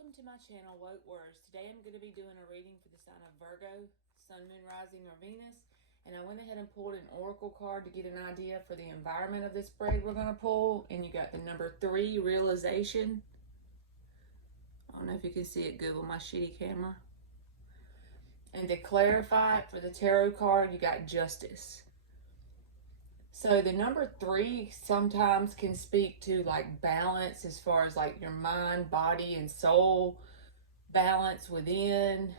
Welcome to my channel, Woke Words. Today I'm going to be doing a reading for the sign of Virgo, Sun, Moon, Rising, or Venus. And I went ahead and pulled an oracle card to get an idea for the environment of this spread we're going to pull. And you got the number 3, realization. I don't know if you can see it good with my shitty camera. And to clarify it for the tarot card, you got justice. So the number 3 sometimes can speak to like balance as far as like your mind, body, and soul balance within.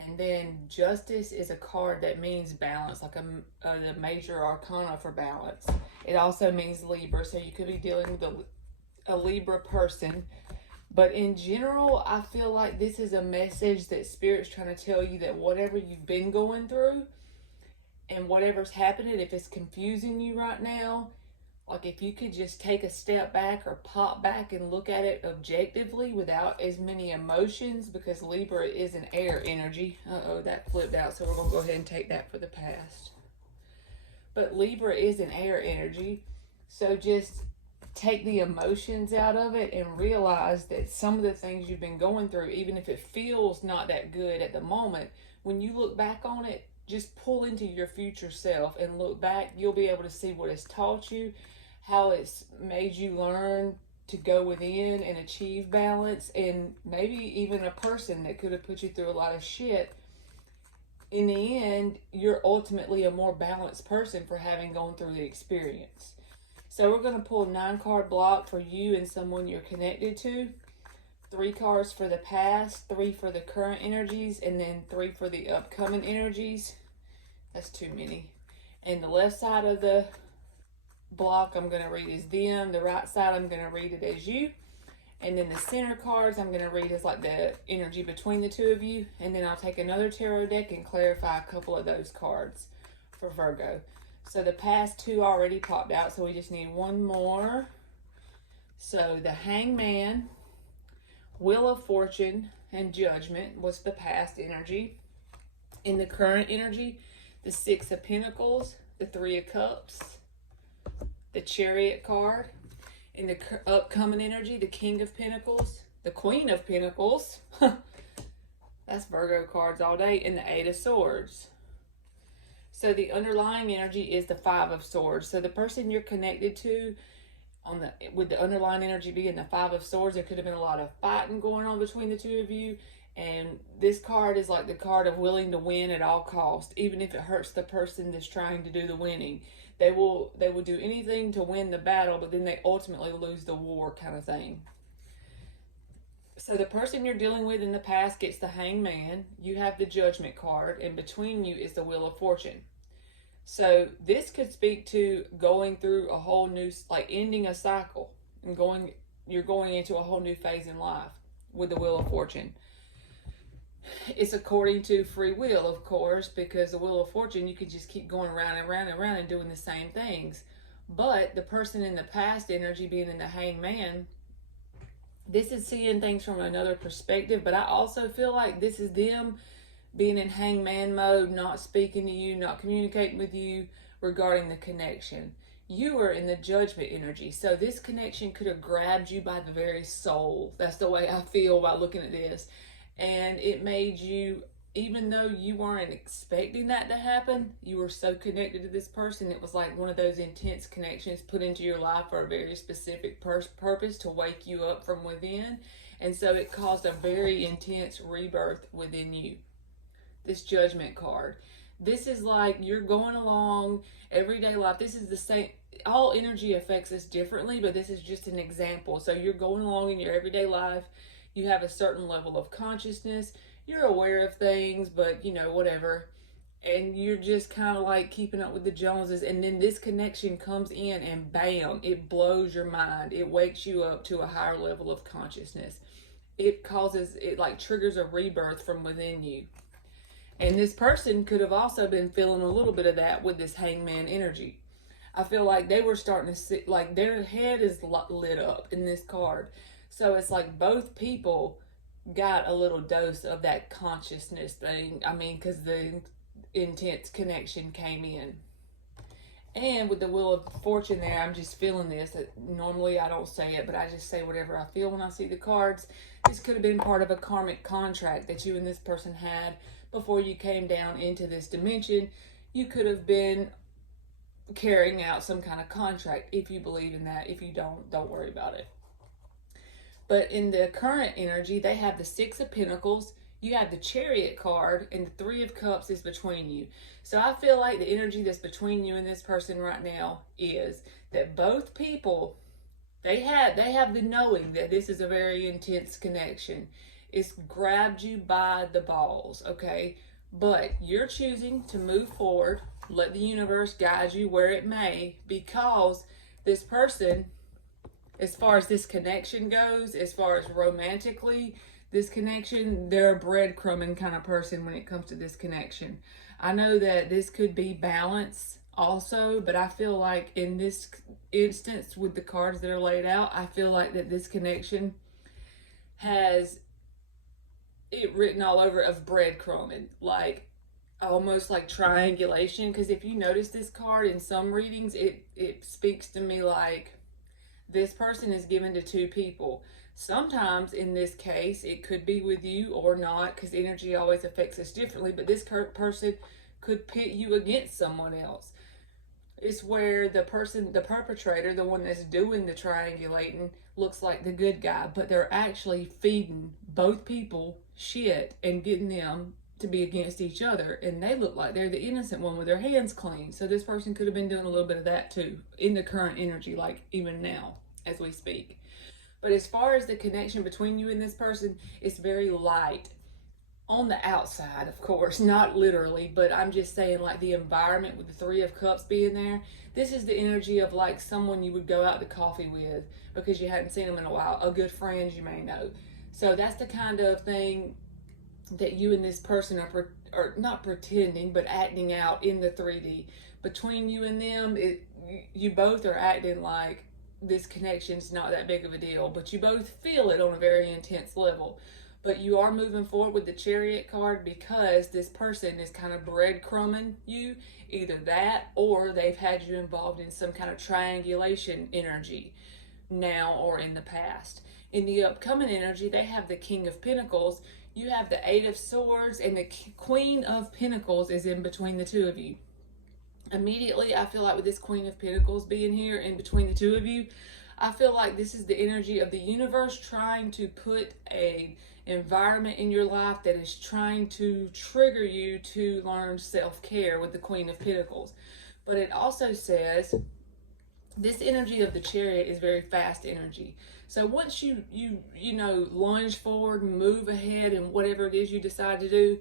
And then justice is a card that means balance, like the major arcana for balance. It also means Libra, so you could be dealing with a Libra person. But in general, I feel like this is a message that Spirit's trying to tell you that whatever you've been going through, and whatever's happening, if it's confusing you right now, like if you could just take a step back or pop back and look at it objectively without as many emotions, because Libra is an air energy. Uh-oh, that flipped out, so we're going to go ahead and take that for the past. But Libra is an air energy, so just take the emotions out of it and realize that some of the things you've been going through, even if it feels not that good at the moment, when you look back on it, just pull into your future self and look back. You'll be able to see what it's taught you, how it's made you learn to go within and achieve balance, and maybe even a person that could have put you through a lot of shit. In the end, you're ultimately a more balanced person for having gone through the experience. So we're going to pull a 9-card block for you and someone you're connected to. 3 cards for the past, 3 for the current energies, and then 3 for the upcoming energies. That's too many. And the left side of the block I'm going to read as them. The right side I'm going to read it as you. And then the center cards I'm going to read as like the energy between the two of you. And then I'll take another tarot deck and clarify a couple of those cards for Virgo. So the past 2 already popped out, so we just need one more. So the Hangman, Wheel of Fortune, and Judgment was the past energy. In the current energy, the 6 of Pentacles, the 3 of Cups, the Chariot card. In the upcoming energy, the King of Pentacles, the Queen of Pentacles. That's Virgo cards all day. And the 8 of Swords. So the underlying energy is the 5 of Swords. So the person you're connected to, with the underlying energy being the 5 of Swords, there could have been a lot of fighting going on between the two of you. And this card is like the card of willing to win at all costs, even if it hurts the person that's trying to do the winning. They will do anything to win the battle, but then they ultimately lose the war, kind of thing. So the person you're dealing with in the past gets the Hangman. You have the Judgment card, and between you is the Wheel of Fortune. So this could speak to going through a whole new, like ending a cycle and you're going into a whole new phase in life with the Wheel of Fortune. It's according to free will, of course, because the Wheel of Fortune, you could just keep going around and around and around and doing the same things. But the person in the past energy being in the Hangman, this is seeing things from another perspective, but I also feel like this is them being in Hangman mode, not speaking to you, not communicating with you regarding the connection. You are in the Judgment energy, so this connection could have grabbed you by the very soul. That's the way I feel by looking at this. And it made you, even though you weren't expecting that to happen, you were so connected to this person. It was like one of those intense connections put into your life for a very specific purpose to wake you up from within. And so it caused a very intense rebirth within you. This Judgment card. This is like you're going along everyday life. This is the same. All energy affects us differently, but this is just an example. So you're going along in your everyday life. You have a certain level of consciousness. You're aware of things, but you know, whatever. And you're just kind of like keeping up with the Joneses. And then this connection comes in and bam, it blows your mind. It wakes you up to a higher level of consciousness. It like triggers a rebirth from within you. And this person could have also been feeling a little bit of that with this Hangman energy. I feel like they were starting to see, like their head is lit up in this card. So it's like both people got a little dose of that consciousness thing. I mean, because the intense connection came in. And with the Wheel of Fortune there, I'm just feeling this. Normally I don't say it, but I just say whatever I feel when I see the cards. This could have been part of a karmic contract that you and this person had before you came down into this dimension. You could have been carrying out some kind of contract, if you believe in that. If you don't worry about it. But in the current energy, they have the Six of Pentacles, you have the Chariot card, and the Three of Cups is between you. So I feel like the energy that's between you and this person right now is that both people, they have the knowing that this is a very intense connection. It's grabbed you by the balls, okay? But you're choosing to move forward, let the universe guide you where it may, because this person, as far as this connection goes, as far as romantically, this connection, they're a breadcrumbing kind of person when it comes to this connection. I know that this could be balance also, but I feel like in this instance with the cards that are laid out, I feel like that this connection has it written all over of breadcrumbing, like almost like triangulation. Because if you notice this card in some readings, it speaks to me like this person is given to two people. Sometimes in this case, it could be with you or not, because energy always affects us differently, but this person could pit you against someone else. It's where the person, the perpetrator, the one that's doing the triangulating, looks like the good guy, but they're actually feeding both people shit and getting them to be against each other, and they look like they're the innocent one with their hands clean. So this person could have been doing a little bit of that too in the current energy, like even now as we speak. But as far as the connection between you and this person, it's very light on the outside, of course, not literally, but I'm just saying like the environment with the Three of Cups being there. This is the energy of like someone you would go out to coffee with because you hadn't seen them in a while, a good friend you may know. So that's the kind of thing that you and this person are not pretending, but acting out in the 3D. Between you and them, you both are acting like this connection's not that big of a deal, but you both feel it on a very intense level. But you are moving forward with the Chariot card because this person is kind of breadcrumbing you, either that or they've had you involved in some kind of triangulation energy now or in the past. In the upcoming energy, they have the King of Pentacles, you have the Eight of Swords, and the Queen of Pentacles is in between the two of you. Immediately, I feel like with this Queen of Pentacles being here in between the two of you, I feel like this is the energy of the universe trying to put an environment in your life that is trying to trigger you to learn self-care with the Queen of Pentacles. But it also says this energy of the Chariot is very fast energy. So once you know, lunge forward, move ahead, and whatever it is you decide to do,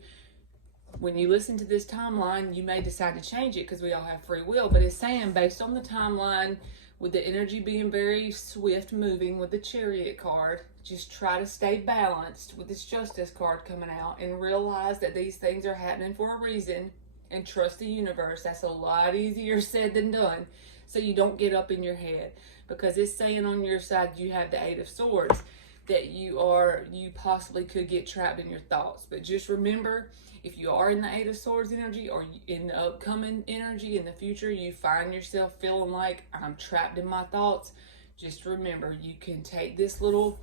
when you listen to this timeline, you may decide to change it because we all have free will. But it's saying based on the timeline, with the energy being very swift moving with the Chariot card, just try to stay balanced with this Justice card coming out and realize that these things are happening for a reason and trust the universe. That's a lot easier said than done. So you don't get up in your head, because it's saying on your side you have the Eight of Swords that you possibly could get trapped in your thoughts. But just remember, if you are in the Eight of Swords energy or in the upcoming energy in the future, you find yourself feeling like I'm trapped in my thoughts, just remember you can take this little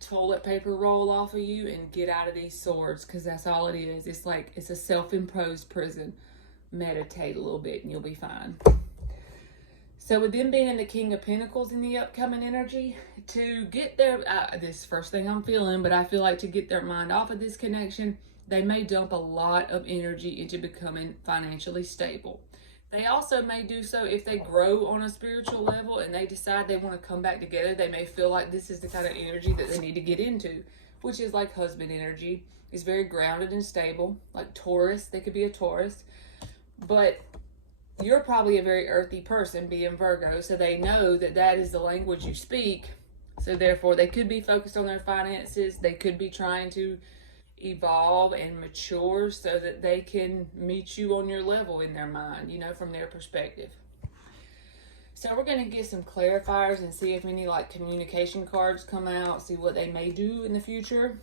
toilet paper roll off of you and get out of these swords, because that's all it is. It's like it's a self-imposed prison. Meditate a little bit and you'll be fine. So with them being in the King of Pentacles in the upcoming energy, to get their, this is the first thing I'm feeling, but I feel like to get their mind off of this connection, they may dump a lot of energy into becoming financially stable. They also may do so if they grow on a spiritual level and they decide they want to come back together. They may feel like this is the kind of energy that they need to get into, which is like husband energy. It's very grounded and stable, like Taurus. They could be a Taurus. But you're probably a very earthy person, being Virgo, so they know that that is the language you speak. So therefore, they could be focused on their finances. They could be trying to evolve and mature so that they can meet you on your level in their mind, you know, from their perspective. So we're going to get some clarifiers and see if any like communication cards come out, see what they may do in the future.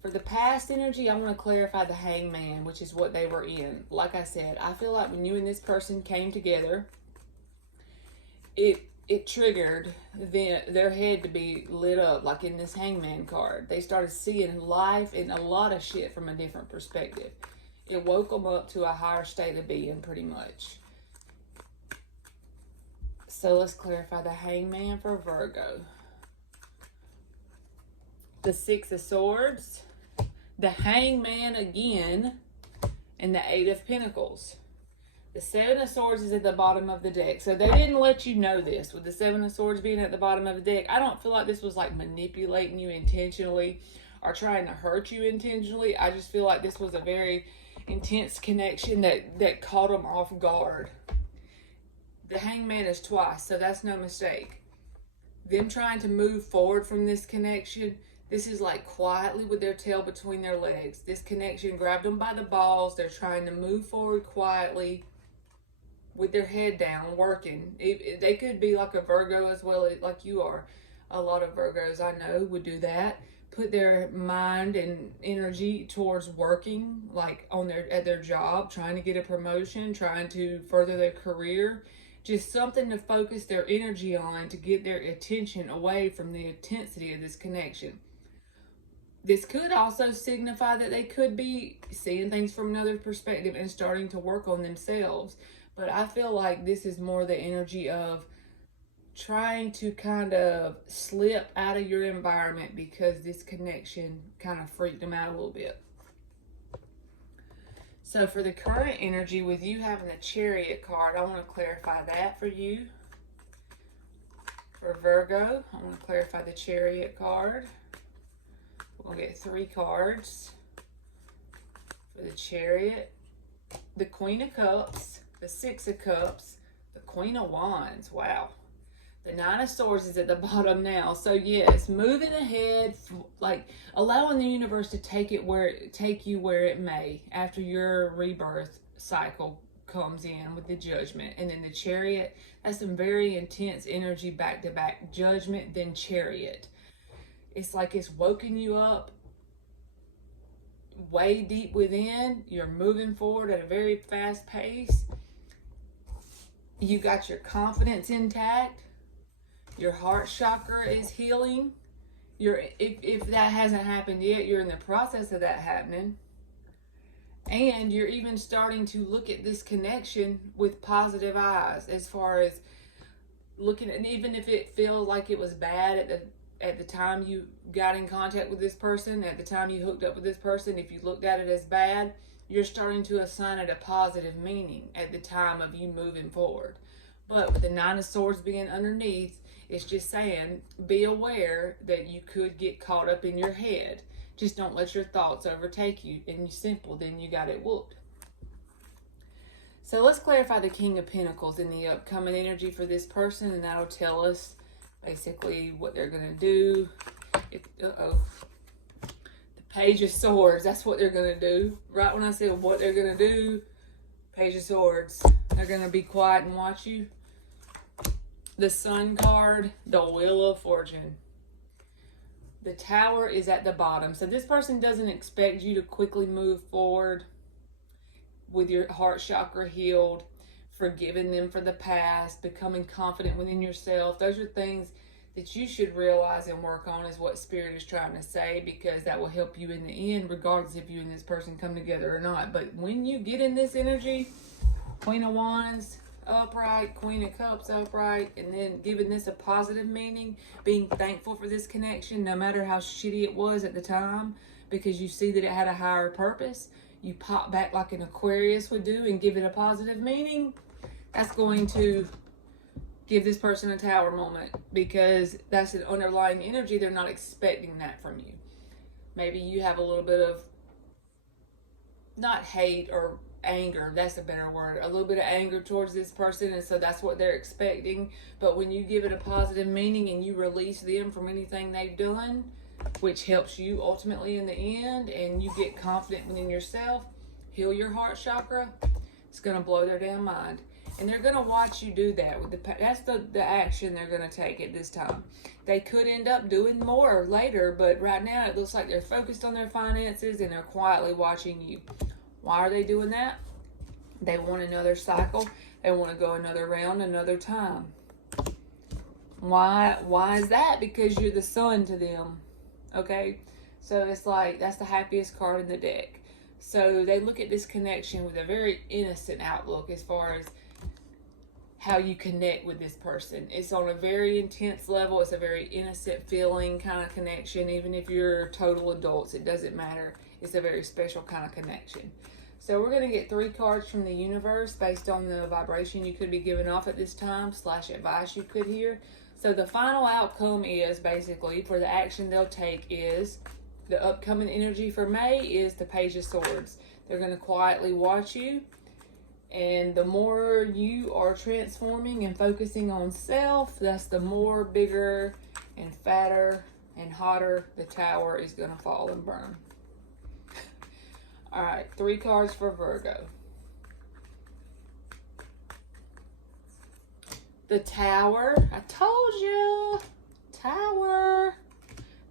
For the past energy, I want to clarify the Hangman, which is what they were in. Like I said, I feel like when you and this person came together, it triggered their head to be lit up, like in this Hangman card. They started seeing life and a lot of shit from a different perspective. It woke them up to a higher state of being, pretty much. So let's clarify the Hangman for Virgo. The Six of Swords, the Hangman again, and the Eight of Pentacles. The Seven of Swords is at the bottom of the deck. So they didn't let you know this with the Seven of Swords being at the bottom of the deck. I don't feel like this was like manipulating you intentionally or trying to hurt you intentionally. I just feel like this was a very intense connection that caught them off guard. The Hangman is twice, so that's no mistake. Them trying to move forward from this connection, this is like quietly with their tail between their legs. This connection grabbed them by the balls. They're trying to move forward quietly with their head down, working. They could be like a Virgo as well, like you are. A lot of Virgos I know would do that. Put their mind and energy towards working, like at their job, trying to get a promotion, trying to further their career. Just something to focus their energy on to get their attention away from the intensity of this connection. This could also signify that they could be seeing things from another perspective and starting to work on themselves. But I feel like this is more the energy of trying to kind of slip out of your environment because this connection kind of freaked them out a little bit. So for the current energy with you having the Chariot card, I want to clarify that for you. For Virgo, I want to clarify the Chariot card. We're going to get 3 cards for the Chariot. The Queen of Cups, the Six of Cups, the Queen of Wands. Wow. The Nine of Swords is at the bottom now. So yes, moving ahead, like allowing the universe to take you where it may after your rebirth cycle comes in with the Judgment. And then the Chariot, that's some very intense energy, back to back. Judgment, then Chariot. It's like it's woken you up way deep within. You're moving forward at a very fast pace. You got your confidence intact. Your heart chakra is healing. If that hasn't happened yet, you're in the process of that happening. And you're even starting to look at this connection with positive eyes, as far as looking at, even if it feels like it was bad at the time you got in contact with this person, at the time you hooked up with this person, if you looked at it as bad, you're starting to assign it a positive meaning at the time of you moving forward. But with the Nine of Swords being underneath, it's just saying, be aware that you could get caught up in your head. Just don't let your thoughts overtake you. And you simple, then you got it whooped. So let's clarify the King of Pentacles in the upcoming energy for this person, and that'll tell us basically what they're going to do. The Page of Swords, that's what they're going to do. Right when I said what they're going to do, Page of Swords. They're going to be quiet and watch you. The Sun card, the Wheel of Fortune. The Tower is at the bottom. So this person doesn't expect you to quickly move forward with your heart chakra healed, forgiving them for the past, becoming confident within yourself. Those are things that you should realize and work on, is what Spirit is trying to say, because that will help you in the end, regardless if you and this person come together or not. But when you get in this energy, Queen of Wands upright, Queen of Cups upright, and then giving this a positive meaning, being thankful for this connection, no matter how shitty it was at the time, because you see that it had a higher purpose. You pop back like an Aquarius would do and give it a positive meaning. That's going to give this person a Tower moment, because that's an underlying energy. They're not expecting that from you. Maybe you have a little bit of, not hate or anger, that's a better word, a little bit of anger towards this person, and so that's what they're expecting. But when you give it a positive meaning and you release them from anything they've done, which helps you ultimately in the end, and you get confident within yourself, heal your heart chakra, it's going to blow their damn mind. And they're going to watch you do that. That's the action they're going to take at this time. They could end up doing more later, but right now it looks like they're focused on their finances and they're quietly watching you. Why are they doing that? They want another cycle. They want to go another round, another time. Why is that? Because you're the sun to them. Okay? So it's like, that's the happiest card in the deck. So they look at this connection with a very innocent outlook as far as how you connect with this person. It's on a very intense level. It's a very innocent feeling kind of connection. Even if you're total adults, it doesn't matter. It's a very special kind of connection. So we're going to get 3 cards from the universe based on the vibration you could be giving off at this time / advice you could hear. So the final outcome is basically for the action they'll take is the upcoming energy for May is the Page of Swords. They're going to quietly watch you. And the more you are transforming and focusing on self, that's the more bigger and fatter and hotter the tower is going to fall and burn. All right, 3 cards for Virgo. The Tower. I told you. Tower.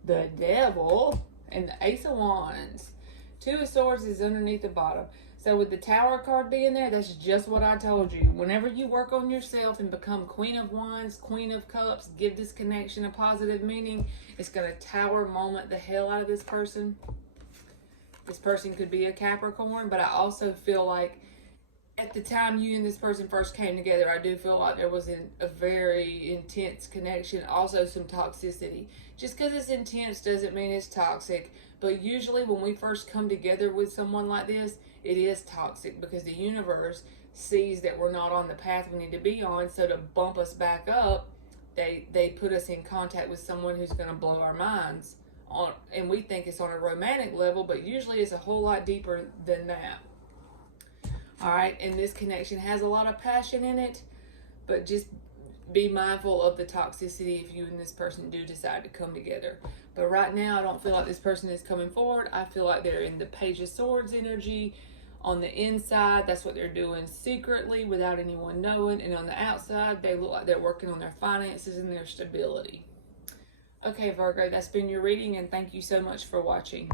The Devil. And the Ace of Wands. 2 of Swords is underneath the bottom. So with the Tower card being there, that's just what I told you. Whenever you work on yourself and become Queen of Wands, Queen of Cups, give this connection a positive meaning, it's going to tower moment the hell out of this person. This person could be a Capricorn, but I also feel like at the time you and this person first came together, I do feel like there was a very intense connection, also some toxicity. Just because it's intense doesn't mean it's toxic, but usually when we first come together with someone like this, it is toxic because the universe sees that we're not on the path we need to be on, so to bump us back up, they put us in contact with someone who's going to blow our minds. And we think it's on a romantic level, but usually it's a whole lot deeper than that. All right, and this connection has a lot of passion in it, but just be mindful of the toxicity if you and this person do decide to come together. But right now, I don't feel like this person is coming forward. I feel like they're in the Page of Swords energy. On the inside, that's what they're doing secretly without anyone knowing. And on the outside, they look like they're working on their finances and their stability. Okay, Virgo, that's been your reading, and thank you so much for watching.